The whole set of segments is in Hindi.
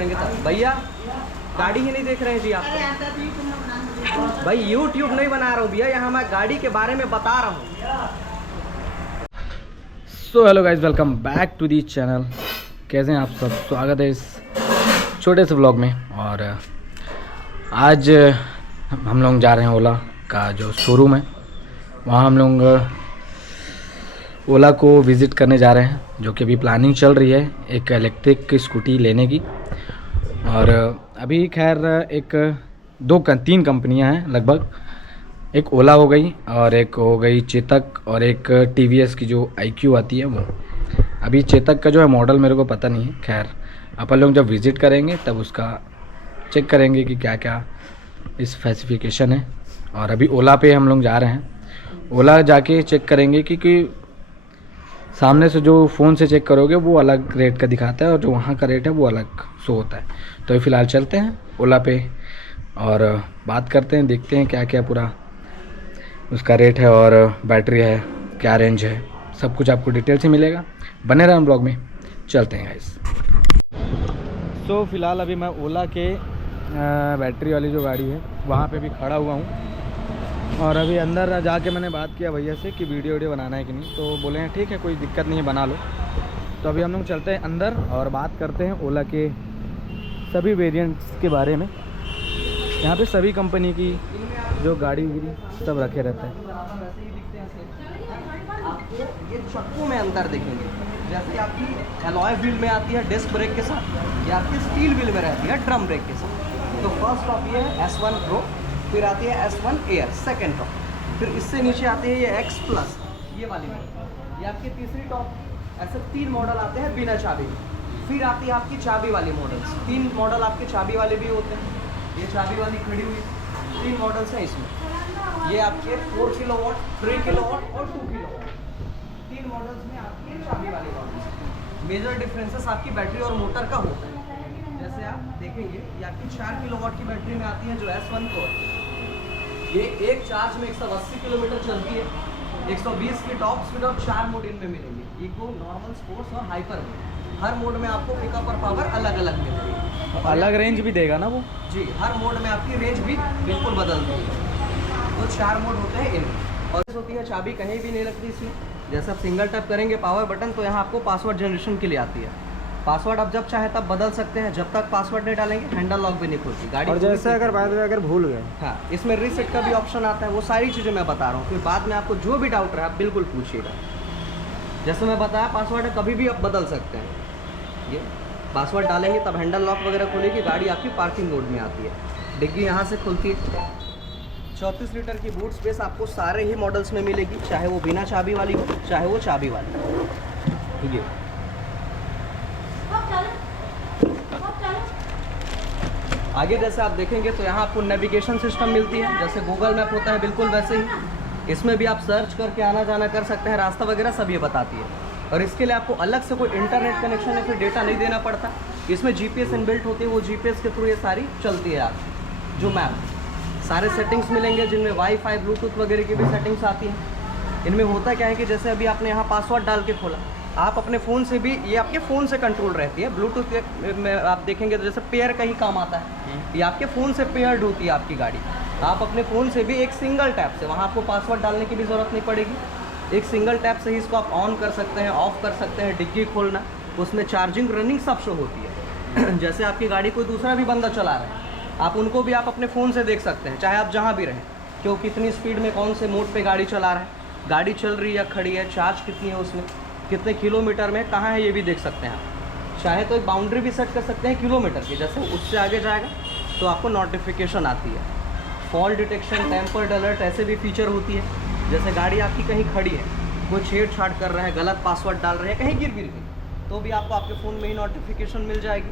भैया गाड़ी ही नहीं देख रहे हैं जी आप। भाई यूट्यूब नहीं बना रहा हूँ भैया, यहाँ मैं गाड़ी के बारे में बता रहा हूँ। So hello guys, welcome back to the channel. कैसे हैं आप सब? स्वागत है इस छोटे से व्लॉग में। और आज हम लोग जा रहे हैं ओला का जो शोरूम है, वहाँ हम लोग ओला को विज़िट करने जा रहे हैं, जो कि अभी प्लानिंग चल रही है एक इलेक्ट्रिक स्कूटी लेने की। और अभी खैर तीन कंपनियां हैं लगभग। एक ओला हो गई और एक हो गई चेतक और एक टीवीएस की जो IQ आती है वो। अभी चेतक का जो है मॉडल मेरे को पता नहीं है। खैर अपन लोग जब विज़िट करेंगे तब उसका चेक करेंगे कि क्या क्या इस स्पेसिफिकेशन है। और अभी ओला पे हम लोग जा रहे हैं। ओला जाके चेक करेंगे क्योंकि सामने से जो फ़ोन से चेक करोगे वो अलग रेट का दिखाता है और जो वहाँ का रेट है वो अलग शो होता है। तो फ़िलहाल चलते हैं ओला पे और बात करते हैं, देखते हैं क्या क्या पूरा उसका रेट है और बैटरी है, क्या रेंज है, सब कुछ आपको डिटेल से मिलेगा। बने रहें ब्लॉग में, चलते हैं गाइस। तो फ़िलहाल अभी मैं ओला के बैटरी वाली जो गाड़ी है वहाँ पे भी खड़ा हुआ हूँ। और अभी अंदर जाके मैंने बात किया भैया से कि वीडियो बनाना है कि नहीं, तो बोले हैं ठीक है कोई दिक्कत नहीं है, बना लो। तो अभी हम लोग चलते हैं अंदर और बात करते हैं ओला के सभी वेरिएंट्स के बारे में। यहाँ पे सभी कंपनी की जो गाड़ी सब रखे रहते हैं। आपको ये चक्कू में अंतर देखेंगे, जैसे आपकी एलॉय व्हील में आती है डिस्क ब्रेक के साथ, या आपकी स्टील व्हील में रहती है ड्रम ब्रेक के साथ। तो फर्स्ट टॉप ये है S1 Pro, फिर आती है S1 Air सेकेंड टॉप, फिर इससे नीचे आती है ये X Plus ये वाली मॉडल, ये आपकी तीसरी टॉप। ऐसे 3 मॉडल आते हैं बिना चाबी में। फिर आती है आपकी चाबी वाली मॉडल्स, 3 मॉडल आपके चाबी वाले भी होते हैं। ये चाबी वाली खड़ी हुई 3 मॉडल्स हैं इसमें। ये आपके 4 किलोवाट, 3 किलोवाट और 2 किलोवाट, 3 मॉडल्स में आपकी चाबी वाली मॉडल्स। मेजर डिफरेंसेस आपकी बैटरी और मोटर का होता है। जैसे आप देखेंगे ये आपकी 4 किलोवाट की बैटरी में आती है जो S1 Pro, ये एक चार्ज में 180 किलोमीटर चलती है। 120 की टॉप स्पीड और 4 मोड इनमें मिलेंगे, इको, नॉर्मल, स्पोर्ट्स और हाइपर मोड। हर मोड में आपको पिकअप और पावर अलग अलग मिलेगी। अलग रेंज भी देगा ना वो जी, हर मोड में आपकी रेंज भी बिल्कुल बदलती है। तो 4 मोड होते हैं इनमें। और होती है चाबी कहीं भी नहीं लगती इसमें। जैसे आप सिंगल टैप करेंगे पावर बटन तो यहाँ आपको पासवर्ड जनरेशन के लिए आती है। पासवर्ड आप जब चाहे तब बदल सकते हैं, जब तक पासवर्ड नहीं डालेंगे हैंडल लॉक भी नहीं खुलती गाड़ी। और जैसे अगर बाद में अगर भूल गए, हाँ, इसमें रीसेट का भी ऑप्शन आता है। वो सारी चीज़ें मैं बता रहा हूँ, फिर बाद में आपको जो भी डाउट रहा आप बिल्कुल पूछिएगा। जैसे मैं बताया पासवर्ड कभी भी आप बदल सकते हैं। ये पासवर्ड डालेंगे तब हैंडल लॉक वगैरह खुलेगी, गाड़ी आपकी पार्किंग मोड में आती है। डिग्गी यहाँ से खुलती है। 34 लीटर की बूट स्पेस आपको सारे ही मॉडल्स में मिलेगी, चाहे वो बिना चाबी वाली हो चाहे वो चाबी वाली। ये आगे जैसे आप देखेंगे तो यहाँ आपको नेविगेशन सिस्टम मिलती है, जैसे गूगल मैप होता है बिल्कुल वैसे ही। इसमें भी आप सर्च करके आना जाना कर सकते हैं, रास्ता वगैरह सब ये बताती है। और इसके लिए आपको अलग से कोई इंटरनेट कनेक्शन या फिर डेटा नहीं देना पड़ता। इसमें GPS इनबिल्ट होती है, वो GPS के थ्रू ये सारी चलती है। आप जो मैप सारे सेटिंग्स मिलेंगे जिनमें वाईफाई, ब्लूटूथ वगैरह की भी सेटिंग्स आती हैं। इनमें होता क्या है कि जैसे अभी आपने यहाँ पासवर्ड डाल के खोला, आप अपने फ़ोन से भी, ये आपके फ़ोन से कंट्रोल रहती है। ब्लूटूथ में आप देखेंगे तो जैसे पेयर का ही काम आता है, ये आपके फ़ोन से पेयर्ड होती है आपकी गाड़ी। आप अपने फ़ोन से भी एक सिंगल टैप से, वहाँ आपको पासवर्ड डालने की भी ज़रूरत नहीं पड़ेगी। एक सिंगल टैप से ही इसको आप ऑन कर सकते हैं, ऑफ़ कर सकते हैं। डिग्गी खोलना, उसमें चार्जिंग, रनिंग सब शो होती है। जैसे आपकी गाड़ी कोई दूसरा भी बंदा चला रहा है, आप उनको भी आप अपने फ़ोन से देख सकते हैं, चाहे आप जहाँ भी रहें, क्यों कितनी स्पीड में कौन से मोड पे गाड़ी चला रहा है, गाड़ी चल रही है या खड़ी है, चार्ज कितनी है उसमें, कितने किलोमीटर में कहाँ है, ये भी देख सकते हैं आप। चाहे तो एक बाउंड्री भी सेट कर सकते हैं किलोमीटर की, जैसे उससे आगे जाएगा तो आपको नोटिफिकेशन आती है। फॉल डिटेक्शन, टेम्पर्ड अलर्ट, ऐसे भी फीचर होती है। जैसे गाड़ी आपकी कहीं खड़ी है, कोई छेड़छाड़ कर रहा है, गलत पासवर्ड डाल रहे हैं, कहीं गिर गई तो भी आपको आपके फ़ोन में ही नोटिफिकेशन मिल जाएगी।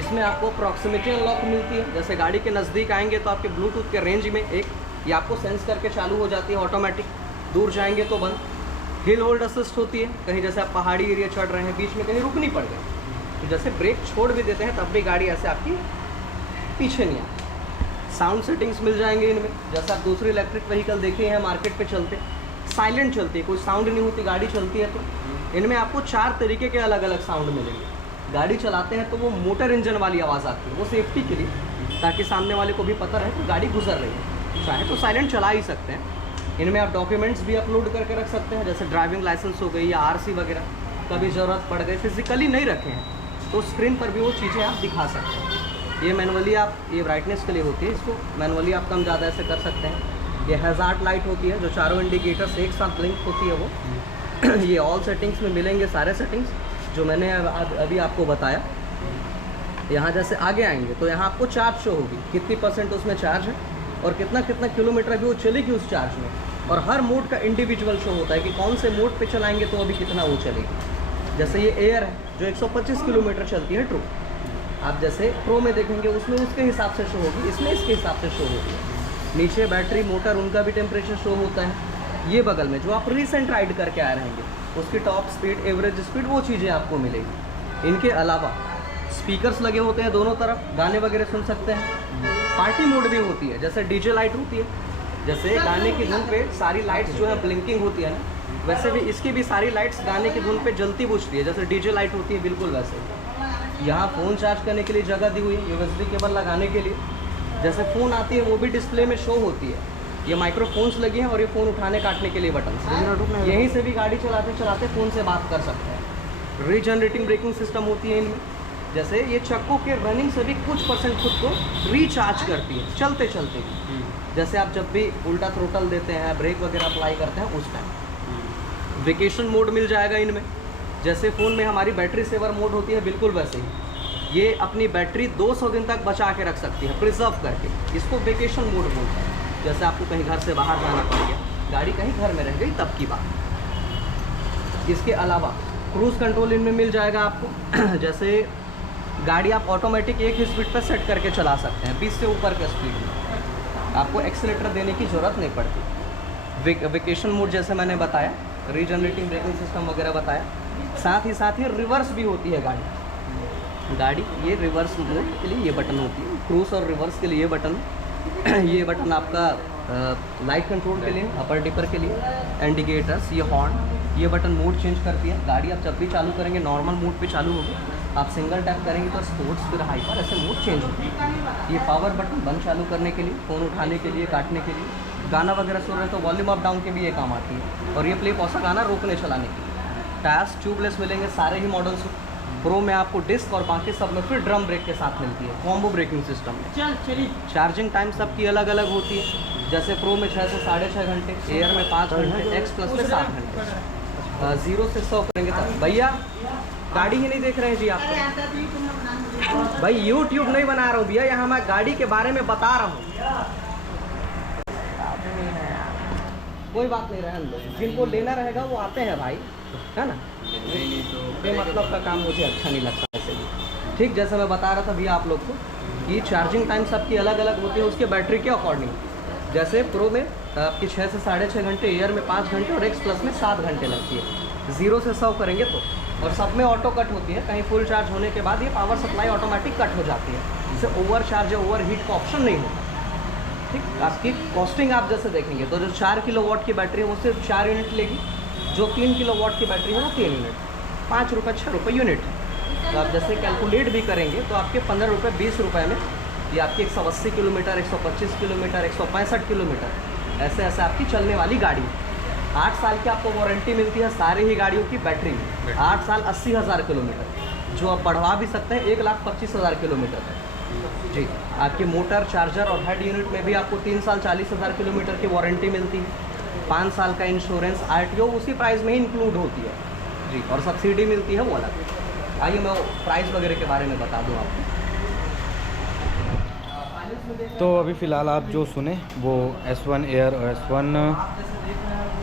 इसमें आपको प्रॉक्सिमिटी अनलॉक मिलती है। जैसे गाड़ी के नज़दीक आएंगे तो आपके ब्लूटूथ के रेंज में एक ये आपको सेंस करके चालू हो जाती है ऑटोमेटिक, दूर जाएंगे तो बंद। हिल होल्ड असिस्ट होती है, कहीं जैसे आप पहाड़ी एरिया चढ़ रहे हैं, बीच में कहीं रुकनी पड़ गई तो जैसे ब्रेक छोड़ भी देते हैं तब भी गाड़ी ऐसे आपकी पीछे नहीं आती। साउंड सेटिंग्स मिल जाएंगे इनमें, जैसे आप दूसरी इलेक्ट्रिक व्हीकल देखे हैं मार्केट पे चलते, साइलेंट चलती है, कोई साउंड नहीं होती गाड़ी चलती है। तो इनमें आपको 4 तरीके के अलग अलग साउंड मिलेंगे। गाड़ी चलाते हैं तो वो मोटर इंजन वाली आवाज़ आती है, वो सेफ्टी के लिए, ताकि सामने वाले को भी पता रहे कि गाड़ी गुजर रही है। चाहे तो साइलेंट चला ही सकते हैं। इनमें आप डॉक्यूमेंट्स भी अपलोड करके रख सकते हैं, जैसे ड्राइविंग लाइसेंस हो गई या आरसी वगैरह, कभी ज़रूरत पड़ गई, फिजिकली नहीं रखे हैं तो स्क्रीन पर भी वो चीज़ें आप दिखा सकते हैं। ये मैनुअली आप, ये ब्राइटनेस के लिए होती है, इसको मैनुअली आप कम ज़्यादा ऐसे कर सकते हैं। ये हैज़ार्ड लाइट होती है जो चारों इंडिकेटर्स एक साथ ब्लिंक होती है वो। ये ऑल सेटिंग्स में मिलेंगे सारे सेटिंग्स जो मैंने अभी आपको बताया। यहाँ जैसे आगे आएंगे तो यहाँ आपको चार्ज शो होगी, कितनी % उसमें चार्ज है और कितना किलोमीटर अभी वो चलेगी उस चार्ज में। और हर मोड का इंडिविजुअल शो होता है कि कौन से मोड पे चलाएंगे तो अभी कितना वो चलेगी। जैसे ये एयर है जो 125 किलोमीटर चलती है ट्रू, आप जैसे प्रो में देखेंगे उसमें उसके हिसाब से शो होगी, इसमें इसके हिसाब से शो होगी। नीचे बैटरी मोटर उनका भी टेम्परेचर शो होता है। ये बगल में जो आप रिसेंट राइड करके आए रहेंगे उसकी टॉप स्पीड, एवरेज स्पीड, वो चीज़ें आपको मिलेगी। इनके अलावा स्पीकर्स लगे होते हैं दोनों तरफ, गाने वगैरह सुन सकते हैं। पार्टी मोड भी होती है, जैसे डीजे लाइट होती है, जैसे गाने की धुन पे सारी लाइट्स जो है ब्लिंकिंग होती है ना, वैसे भी इसकी भी सारी लाइट्स गाने की धुन पे जलती बुझती है, जैसे डीजे लाइट होती है बिल्कुल वैसे। यहाँ फ़ोन चार्ज करने के लिए जगह दी हुई है, USB केबल लगाने के लिए। जैसे फ़ोन आती है वो भी डिस्प्ले में शो होती है। ये माइक्रोफोन्स लगी हैं और ये फ़ोन उठाने काटने के लिए बटन, यहीं से भी गाड़ी चलाते चलाते फ़ोन से बात कर सकते हैं। रीजनरेटिंग ब्रेकिंग सिस्टम होती है इनमें, जैसे ये चक्कों के रनिंग से भी कुछ % खुद को रिचार्ज करती है चलते चलते। जैसे आप जब भी उल्टा थ्रोटल देते हैं, ब्रेक वगैरह अप्लाई करते हैं उस टाइम। वेकेशन मोड मिल जाएगा इनमें, जैसे फ़ोन में हमारी बैटरी सेवर मोड होती है बिल्कुल वैसे ही ये अपनी बैटरी 200 दिन तक बचा के रख सकती है प्रिजर्व करके, इसको वेकेशन मोड बोलते हैं। जैसे आपको कहीं घर से बाहर जाना पड़ गया, गाड़ी कहीं घर में रह गई तब की बात। इसके अलावा क्रूज़ कंट्रोल इनमें मिल जाएगा आपको। जैसे गाड़ी आप ऑटोमेटिक एक ही स्पीड पर सेट करके चला सकते हैं, 20 से ऊपर के स्पीड में आपको एक्सीलेटर देने की ज़रूरत नहीं पड़ती। वेकेशन मोड जैसे मैंने बताया, रीजनरेटिंग ब्रेकिंग सिस्टम वगैरह बताया। साथ ही रिवर्स भी होती है गाड़ी। ये रिवर्स मोड के लिए ये बटन होती है, क्रूज और रिवर्स के लिए ये बटन। ये बटन आपका लाइट कंट्रोल के लिए, अपर डिपर के लिए, इंडिकेटर्स, ये हॉर्न। ये बटन मोड चेंज करती है। गाड़ी आप जब भी चालू करेंगे नॉर्मल मोड पे चालू होगी, आप सिंगल टैप करेंगे तो स्पोर्ट्स फिर हाइपर ऐसे मोड चेंज होगी। ये पावर बटन बंद चालू करने के लिए, फ़ोन उठाने के लिए, काटने के लिए, गाना वगैरह सुन रहे हैं तो वॉल्यूम अप डाउन के भी ये काम आती है। और ये प्ले पॉसा गाना रोकने चलाने के लिए। टायर्स ट्यूबलेस मिलेंगे सारे ही मॉडल्स। प्रो में आपको डिस्क और बाकी सब में फिर ड्रम ब्रेक के साथ मिलती है, कॉम्बो ब्रेकिंग सिस्टम में। चार्जिंग टाइम सबकी अलग अलग होती है, जैसे प्रो में 6 से 6.5 घंटे, एयर में 5 घंटे, एक्स प्लस में 7 घंटे। 0 से 100 करेंगे तब। भैया गाड़ी ही नहीं देख रहे हैं जी आप? भाई यूट्यूब नहीं बना रहा हूँ भैया, यहाँ मैं गाड़ी के बारे में बता रहा हूँ। कोई बात नहीं, रहने दो, जिनको लेना रहेगा वो आते हैं भाई, है ना। मतलब का काम मुझे अच्छा नहीं लगता ऐसे भी। ठीक, जैसे मैं बता रहा था भैया आप लोग को, ये चार्जिंग टाइम सबकी अलग अलग होती है उसके बैटरी के अकॉर्डिंग। जैसे प्रो में आपकी 6 से 6.5 घंटे, एयर में 5 घंटे और एक्स प्लस में 7 घंटे लगती है 0 से 100 करेंगे तो। और सब में ऑटो कट होती है, कहीं फुल चार्ज होने के बाद ये पावर सप्लाई ऑटोमेटिक कट हो जाती है, इससे ओवर चार्ज या ओवर हीट का ऑप्शन नहीं होता। ठीक, आपकी कॉस्टिंग आप जैसे देखेंगे तो जो 4 किलोवाट की बैटरी है वो सिर्फ 4 यूनिट लेगी, जो 3 किलोवाट की बैटरी है वो 3 यूनिट, 5 रुपये 6 रुपये यूनिट। तो आप जैसे कैलकुलेट भी करेंगे तो आपके 15 रुपये 20 रुपये में ये आपकी 180 किलोमीटर, 125 किलोमीटर, 165 किलोमीटर ऐसे ऐसे आपकी चलने वाली गाड़ी। 8 साल की आपको वारंटी मिलती है सारी ही गाड़ियों की बैटरी में। 8 साल 80,000 किलोमीटर, जो आप बढ़वा भी सकते हैं 1,25,000 किलोमीटर तक जी। आपकी मोटर, चार्जर और हेड यूनिट में भी आपको 3 साल 40,000 किलोमीटर की वारंटी मिलती है। 5 साल का इंश्योरेंस, RTO उसी प्राइस में ही इंक्लूड होती है जी, और सब्सिडी मिलती है वो अलग। आइए मैं प्राइस वगैरह के बारे में बता दूँ आपको। तो अभी फ़िलहाल आप जो सुने वो S1 एयर और S1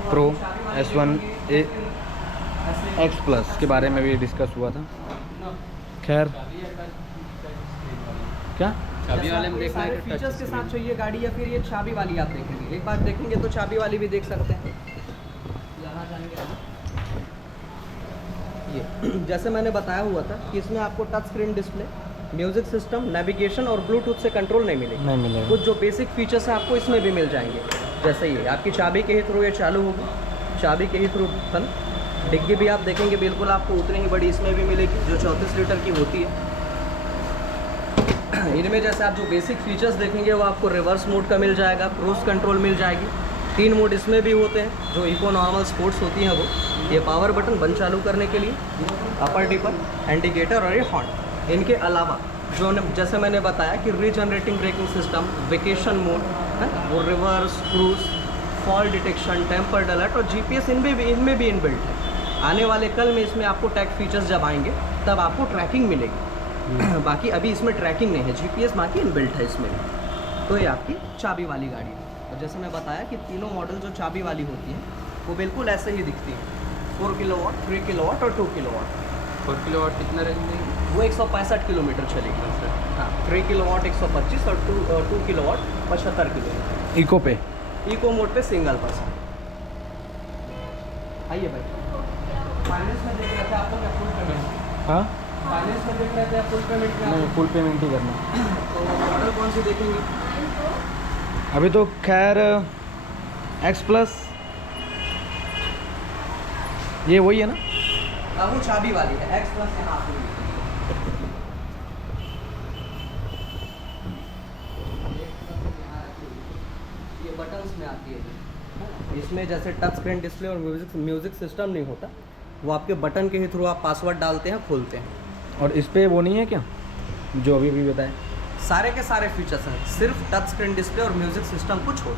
pro, S1 X plus के बारे में भी डिस्कस हुआ था। खैर क्या चाबी वाले में देखना है, फीचर्स के साथ चाहिए गाड़ी या फिर ये चाबी वाली आप देखेंगे। एक बार देखेंगे तो चाबी वाली भी देख सकते हैं। यहाँ जाएंगे ये जैसे मैंने बताया हुआ था कि इसमें आपको touch screen display, music system, navigation और ब्लूटूथ से कंट्रोल नहीं मिलेगा। कुछ जो बेसिक फीचर्स हैं आपको इसमें भी मिल जाएंगे। जैसे ये आपकी चाबी के ही थ्रू ये चालू होगी, चाबी के ही थ्रू बटन, डिग्गी भी आप देखेंगे बिल्कुल आपको उतनी ही बड़ी इसमें भी मिलेगी जो 34 लीटर की होती है। इनमें जैसे आप जो बेसिक फीचर्स देखेंगे वो आपको रिवर्स मोड का मिल जाएगा, क्रूज कंट्रोल मिल जाएगी। 3 मोड इसमें भी होते हैं, जो इको नॉर्मल स्पोर्ट्स होती हैं वो। ये पावर बटन बंद चालू करने के लिए, अपर डिपर, इंडिकेटर और ये हॉर्न। इनके अलावा जो जैसे मैंने बताया कि regenerating braking system, vacation mode है वो, reverse, cruise, fall detection, tempered alert और GPS इनमें भी इनबिल्ट है। आने वाले कल में इसमें आपको टैग फीचर्स जब आएंगे तब आपको ट्रैकिंग मिलेगी। बाकी अभी इसमें ट्रैकिंग नहीं है, GPS बाकी इनबिल्ट है इसमें। तो ये आपकी चाबी वाली गाड़ी है। और जैसे मैं बताया कि तीनों मॉडल जो चाबी वाली होती हैं वो बिल्कुल ऐसे ही दिखती हैं। 4 किलोवाट, 3 किलोवाट और 2 किलोवाट। 4 किलोवाट कितना रेंज देंगे? वो 165 किलोमीटर चलेगी सर। हाँ, 3 किलोवाट 125 और 2 किलोवाट 75 किलोमीटर। इको पे, इको मोड पे सिंगल पर्सन। आइए भाई, फाइनेंस में देख रहे थे आपको क्या फुल पेमेंट? हाँ फाइनेंस में देख रहे थे फुल पेमेंट में? नहीं, फुल पेमेंट ही करना। तो मॉडल कौन सी देखेंगे? अभी तो खैर X प्लस, ये वही है ना? अब वो चाबी वाली है, X प्लस यहाँ आपको मिलेगी। ये बटन्स में आती है। इसमें जैसे टच स्क्रीन डिस्प्ले और म्यूजिक सिस्टम नहीं होता, वो आपके बटन के ही थ्रू आप पासवर्ड डालते हैं, खोलते हैं। और इस पे वो नहीं है क्या जो अभी भी बताए? सारे के सारे फीचर्स हैं, सिर्फ टच स्क्रीन डिस्प्ले और म्यूजिक सिस्टम को छोड़।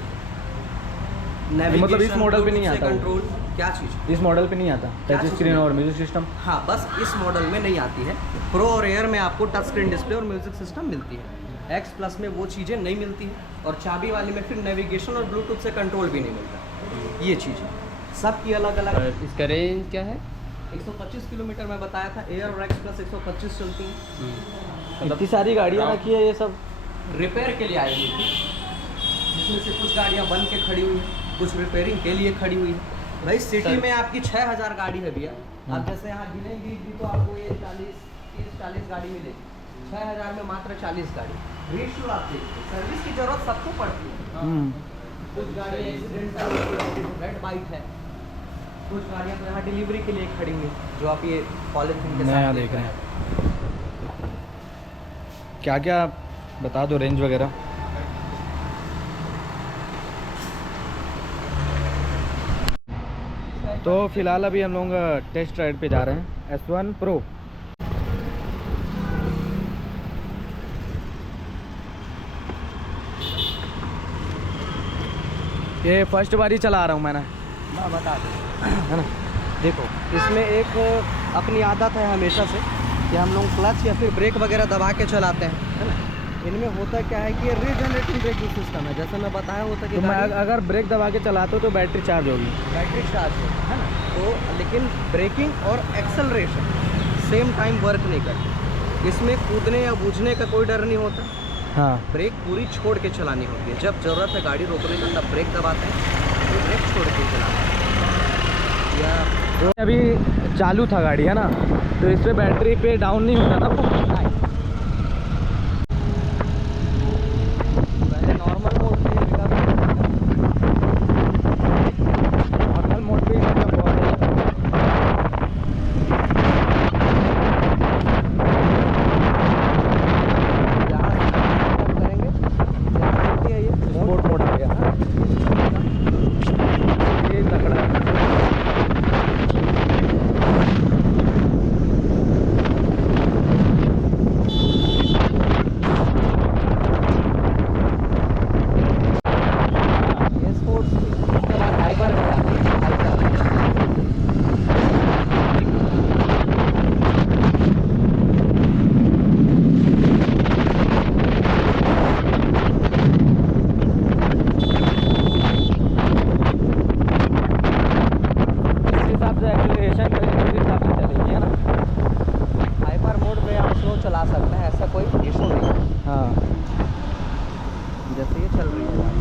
मतलब इस मॉडल पे नहीं आता वो? कंट्रोल क्या चीज़? इस मॉडल पे नहीं आता क्या टच चीज़ स्क्रीन नहीं? और म्यूजिक सिस्टम? हाँ, बस इस मॉडल में नहीं आती है। प्रो और एयर में आपको टच स्क्रीन डिस्प्ले और म्यूजिक सिस्टम मिलती है। X प्लस में वो चीज़ें नहीं मिलती हैं, और चाबी वाली में फिर नेविगेशन और ब्लूटूथ से कंट्रोल भी नहीं मिलता। ये चीज़ है, सबकी अलग अलग। और इसका रेंज क्या है? 125 किलोमीटर में बताया था, एयर और X प्लस 125 चलती हैं। इतनी सारी गाड़ियाँ रखी है ये सब रिपेयर के लिए आई हुई थी, जिसमें से कुछ गाड़ियाँ बन के खड़ी हुई हैं, कुछ रिपेयरिंग के लिए खड़ी हुई है। भाई सिटी में आपकी 6000 गाड़ी है भैया। आप जैसे यहाँ गिनेंगी भी तो आपको ये 40 गाड़ी मिलेगी। 6000 में मात्र 40 गाड़ी। रेशियो आप देखिए, सर्विस की जरूरत सबको पड़ती है। कुछ गाड़ियाँ एक्सीडेंटल रेड बाइक है, कुछ गाड़ियाँ तो यहाँ डिलीवरी के लिए खड़ी हुई हैं, जो आप ये पॉलिथीन के नया साथ देख रहे हैं। क्या क्या बता दो रेंज वगैरह। तो फिलहाल अभी हम लोग टेस्ट राइड पे जा रहे हैं S1 Pro। ये फर्स्ट बार ही चला रहा हूँ मैंने। मैं बता दूँ, है ना? देखो इसमें एक अपनी आदत है हमेशा से कि हम लोग क्लच या फिर ब्रेक वगैरह दबा के चलाते हैं, है ना। इनमें होता क्या है कि ये रीजनरेटिंग ब्रेकिंग सिस्टम है, जैसे मैं बताया होता कि तो मैं अगर ब्रेक दबा के चलाता हूँ तो बैटरी चार्ज होगी? बैटरी चार्ज है ना। तो लेकिन ब्रेकिंग और एक्सेलरेशन सेम टाइम वर्क नहीं करती। इसमें कूदने या बूझने का कोई डर नहीं होता। हाँ, ब्रेक पूरी छोड़ के चलानी होती है। जब ज़रूरत है गाड़ी रोकने का तब ब्रेक दबाते हैं, तो ब्रेक छोड़ के चलाते हैं। या तो अभी चालू था गाड़ी, है ना, तो इस पे बैटरी पे डाउन नहीं होता ना वो? पहले नॉर्मल मोड पे नॉर्मल मोड पे मतलब बहुत है। जहाँ करेंगे ये स्पोर्ट मोड आ गया। ये तगड़ा है। ये स्पोर्ट्स थी। उसके बाद हाइपर है, हाइपर। इस हिसाब से एक्सीलरेशन करेंगे उस हिसाब से चलेगी, है ना? हाइपर मोड में आप स्लो चला सकते हैं, ऐसा कोई इशू नहीं है। हाँ, जैसे ये चल रही है गाड़ी।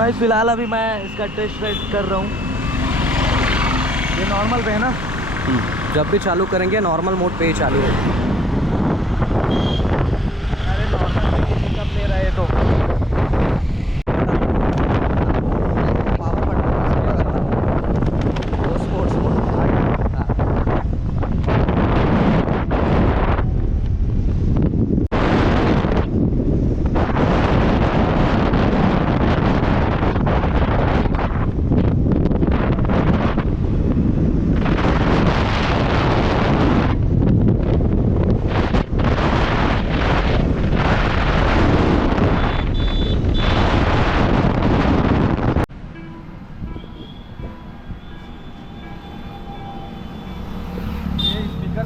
भाई फिलहाल अभी मैं इसका टेस्ट राइड कर रहा हूँ। ये नॉर्मल पे है ना? जब भी चालू करेंगे नॉर्मल मोड पे ही चालू होगा। अरे नॉर्मल पे पिकअप ले रहा है तो पावर बटन वो स्पोर्ट्स मोड।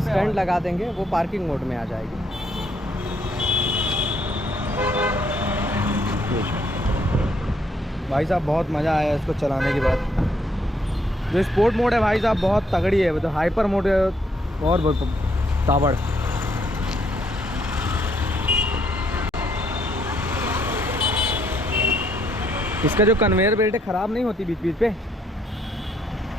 स्टैंड लगा देंगे, वो पार्किंग मोड में आ जाएगी। भाई साहब बहुत मज़ा आया इसको चलाने के बाद। जो स्पोर्ट मोड है भाई साहब बहुत तगड़ी है, मतलब हाइपर मोड है और बहुत ताबड़। इसका जो कन्वेयर बेल्ट है ख़राब नहीं होती बीच बीच पे?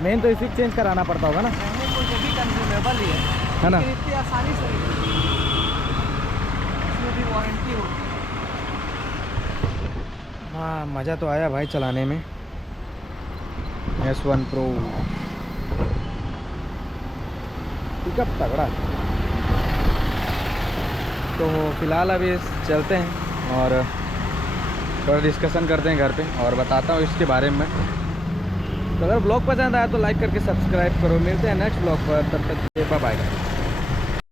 मेन तो इसी चेंज कराना पड़ता होगा ना? कहने को ये भी कंज्यूमेबल ही है ना? लेकिन इतनी आसानी से नहीं, इसमें भी वारंटी होती है। हाँ मज़ा तो आया भाई चलाने में। S1 Pro पिकअप तगड़ा। तो फिलहाल अभी चलते हैं और थोड़ा डिस्कशन करते हैं घर पे और बताता हूँ इसके बारे में। तो अगर ब्लॉग पसंद आया तो लाइक करके सब्सक्राइब करो। मिलते हैं नेक्स्ट ब्लॉग पर, तब तक बाय बाय।